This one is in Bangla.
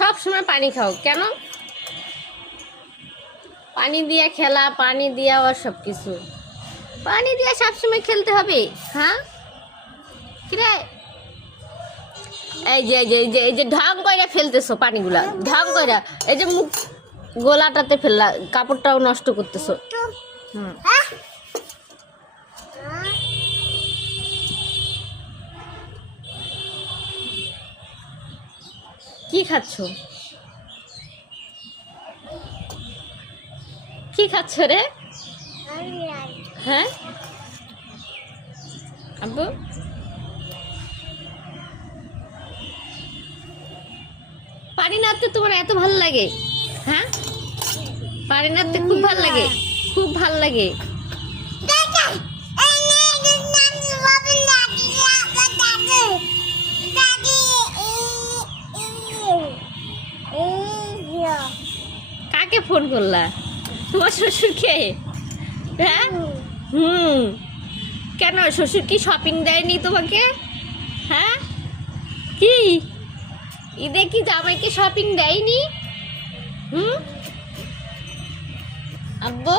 সব সময় পানি খাও কেন? পানি দিয়া খেলা, পানি দিয়া আর সব কিছু, পানি দিয়া সবসময় খেলতে হবে। হ্যাঁ কিরে, এই যে এই যে এই যে এই যে ঢং কইরা ফেলতেছো পানিগুলা, ঢং কইরা এই যে মুখ গোলাটাতে ফেললা, কাপড়টাও নষ্ট করতেছো। হুম, কি খাচ্ছ? কি খাচ্ছ রে? হ্যাঁ আব্বু, পানি নাড়তে তোমার এত ভালো লাগে? হ্যাঁ, পানি নাড়তে খুব ভালো লাগে, খুব ভালো লাগে। কাকে ফোন করলা? তোমার শ্বশুরকে? হ্যাঁ, হুম, কেন শ্বশুর কি শপিং দেয়নি তোমাকে? হ্যাঁ, কি ঈদে কি জামাইকে শপিং দেয়নি? হুম আব্বু,